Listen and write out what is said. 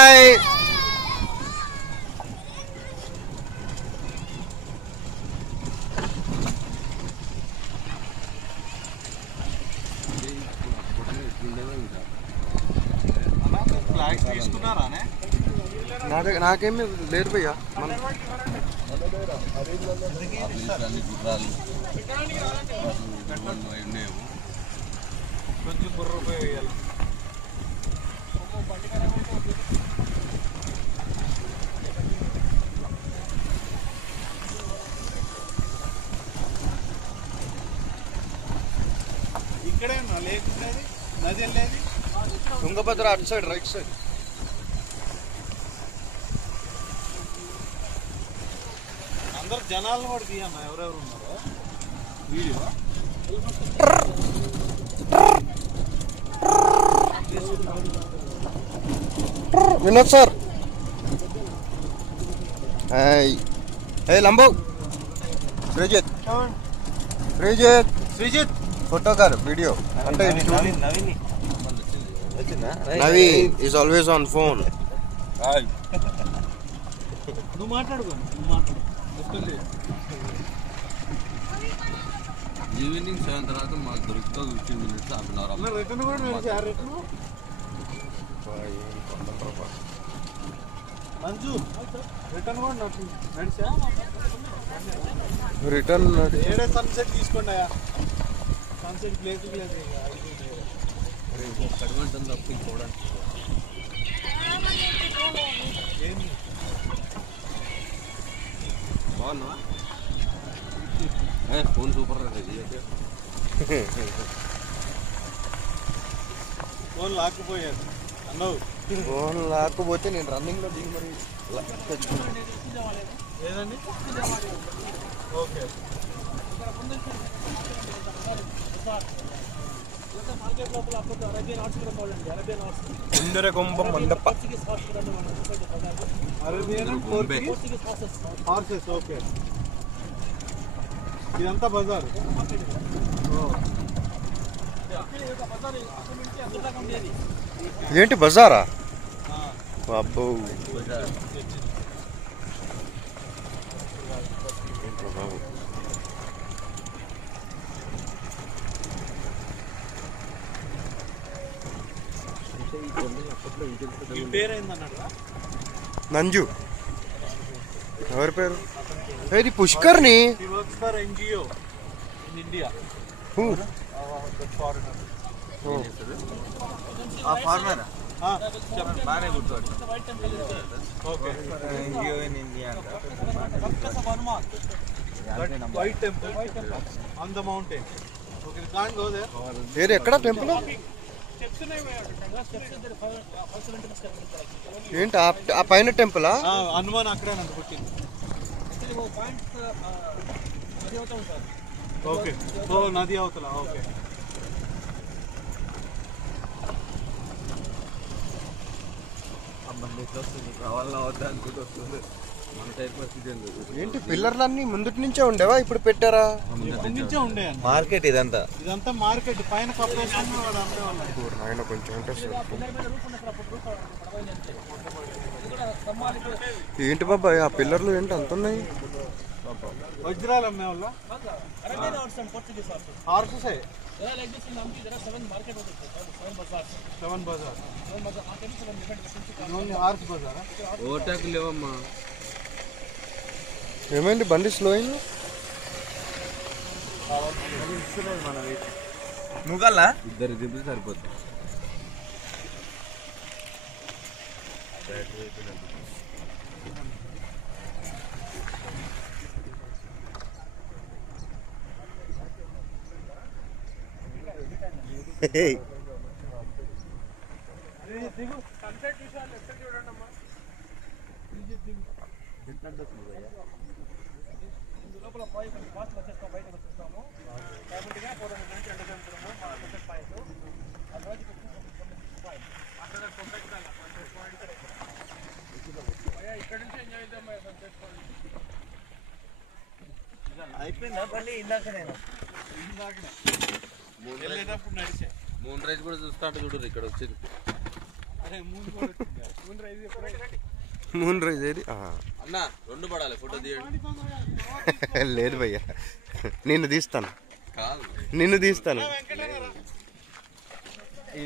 Hi. Flags తీసుకున్నారా? నాకేమి లేదు భయ్యా. కొంచెం బుర్ర రూపాయి వేయాలి. ఇక్కడే లేకున్నది నది వెళ్ళేది తుంగభద్ర అటు సైడ్ రైట్ సైడ్. అందరు జనాలను కూడా తీయన్న ఎవరెవరు ఉన్నారో వీడియో. వినోద్ సార్. హాయ్. హే లంబో. శ్రీజిత్ శ్రీజిత్ ఫోటోగ్రాఫర్ వీడియో అంటే నవీ ఈజ్ ఆల్వేస్ ఆన్ ఫోన్. నువ్వు మాట్లాడుకో, నువ్వు మాట్లాడు. ఈవినింగ్ 7 తర్వాత మాకు దొరుకుతుంది 15 minutes half an hour. Return కూడా నడిచి రిటర్న్ మంజు రిటర్న్ కూడా నడిచా రిటర్న్ ఏడే సన్సెట్ తీసుకోండి. సన్సెట్ ప్లేస్ లేదు కడగంటుంది తప్ప చూడండి. ఏంది బాగున్నా ఫోన్ సూపర్ ఫోన్ లాక్కుపోయారు అన్నావు. ఫోన్ లేకపోతే నేను రన్నింగ్ లో దిగి మరి తెచ్చుకున్నాను. ఏదండి? ఓకే. ముందర కుంభం మండప అరేబియన్ హార్సెస్. ఓకే, ఇదంతా బజార్. ఏంటి బజారా? అబ్బో పేరైందన్నాడు నంజు. ఎవరి పేరు? ఇది పుష్కర్ని. NGO in India. ఫార్మర్ బాగానే గుర్తు. Okay. NGO in India. White temple on the mountain. Okay, you can't go there. ఏది ఎక్కడ టెంపుల్? ఏంటి ఆ పైన టెంపులా? హనుమాన్ అక్కడే నందు పుట్టింది. ఓకే, సో నది అవతల. ఓకే, రావాలన్నా వద్దా అనుకుంటూ వస్తుంది. మన టైప్ పరిస్థితి ఏంటి పిల్లర్లన్నీ ముందుటి నుంచే ఉండేవా ఇప్పుడు పెట్టారా? నుంచే ఉండే మార్కెట్ ఇదంతా మార్కెట్ పైన కప్పేసుకుని వాడు అమ్మేవాళ్ళు. ఆయన కొంచెం అంటే ఏంటి బాబాయ్ ఆ పిల్లర్లు ఏంటి అంత ఉన్నాయి? వజ్రాలు అమ్మేవాళ్ళ హార్సెస్. 7 బజార్ ఓన్లీ హార్స్ బజారా? ఓవర్టేక్ లేవమ్మా. ఏమైంది బండి స్లో అయింది? నువ్వుకల్లా ఇద్దరు దింపితే సరిపోతుంది. అయిపోయిందా పని? ఇందాకనే వెళ్ళేటప్పుడు నడిచా. మూన్ రైజ్ కూడా చూస్తా చూడరు ఇక్కడ వచ్చేది. అరే మూన్ రైజ్ మూన్ రైజ్ ఏది అన్న 2 పడాలి ఫోటో తీయండి. లేదు భయ్యా, నిన్ను తీస్తాను, కాదు నిన్ను తీస్తాను. ఈ